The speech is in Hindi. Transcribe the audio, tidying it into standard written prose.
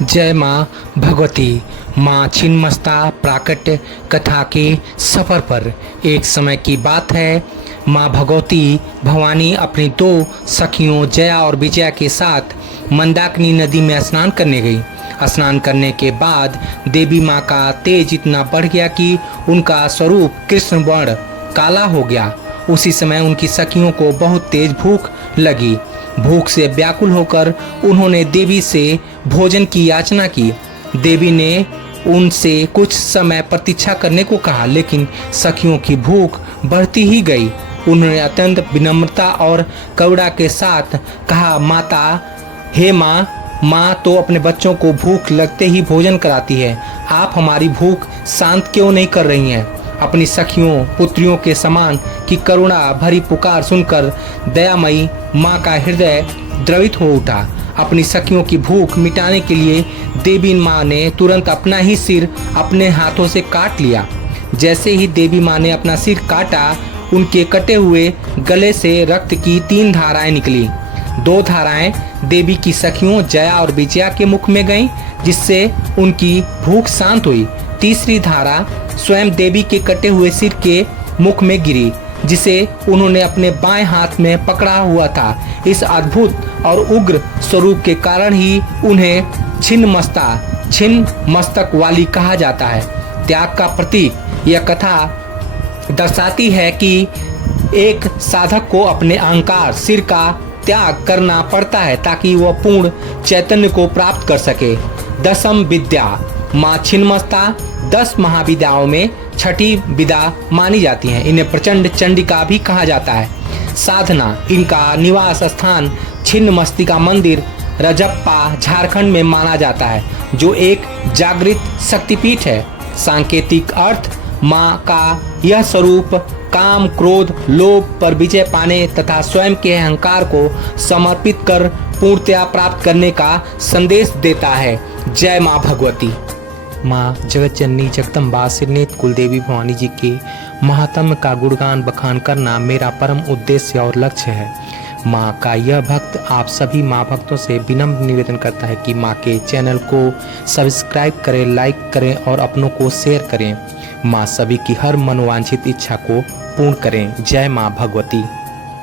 जय माँ भगवती। माँ छिन्नमस्ता प्राकट्य कथा के सफ़र पर एक समय की बात है। माँ भगवती भवानी अपनी दो सखियों जया और विजया के साथ मंदाकिनी नदी में स्नान करने गई। स्नान करने के बाद देवी माँ का तेज इतना बढ़ गया कि उनका स्वरूप कृष्ण वर्ण काला हो गया। उसी समय उनकी सखियों को बहुत तेज भूख लगी। भूख से व्याकुल होकर उन्होंने देवी से भोजन की याचना की। देवी ने उनसे कुछ समय प्रतीक्षा करने को कहा, लेकिन सखियों की भूख बढ़ती ही गई। उन्होंने अत्यंत विनम्रता और करुणा के साथ कहा, माता, हे माँ तो अपने बच्चों को भूख लगते ही भोजन कराती है। आप हमारी भूख शांत क्यों नहीं कर रही हैं? अपनी सखियों पुत्रियों के समान की करुणा भरी पुकार सुनकर दयामयी माँ का हृदय द्रवित हो उठा। अपनी सखियों की भूख मिटाने के लिए देवी माँ ने तुरंत अपना ही सिर अपने हाथों से काट लिया। जैसे ही देवी माँ ने अपना सिर काटा, उनके कटे हुए गले से रक्त की 3 धाराएं निकली। 2 धाराएं देवी की सखियों जया और विजया के मुख में गईं, जिससे उनकी भूख शांत हुई। तीसरी धारा स्वयं देवी के कटे हुए सिर के मुख में गिरी, जिसे उन्होंने अपने बाएं हाथ में पकड़ा हुआ था। इस अद्भुत और उग्र स्वरूप के कारण ही उन्हें छिन्न मस्तक वाली कहा जाता है, त्याग का प्रतीक। यह कथा दर्शाती है कि एक साधक को अपने अहंकार सिर का त्याग करना पड़ता है ताकि वह पूर्ण चैतन्य को प्राप्त कर सके। दशम विद्या माँ छिन्नमस्ता 10 महाविद्याओं में छठी विद्या मानी जाती है। इन्हें प्रचंड चंडिका भी कहा जाता है। साधना, इनका निवास स्थान छिन्नमस्तिका मंदिर रजप्पा झारखंड में माना जाता है, जो एक जागृत शक्तिपीठ है। सांकेतिक अर्थ, माँ का यह स्वरूप काम, क्रोध, लोभ पर विजय पाने तथा स्वयं के अहंकार को समर्पित कर पूर्णतया प्राप्त करने का संदेश देता है। जय माँ भगवती। माँ जगत जननी जगदम्बा श्रीनेत्र कुलदेवी भवानी जी के महात्म्य का गुणगान बखान करना मेरा परम उद्देश्य और लक्ष्य है। माँ का यह भक्त आप सभी माँ भक्तों से विनम्र निवेदन करता है कि माँ के चैनल को सब्सक्राइब करें, लाइक करें और अपनों को शेयर करें। माँ सभी की हर मनोवांछित इच्छा को पूर्ण करें। जय माँ भगवती।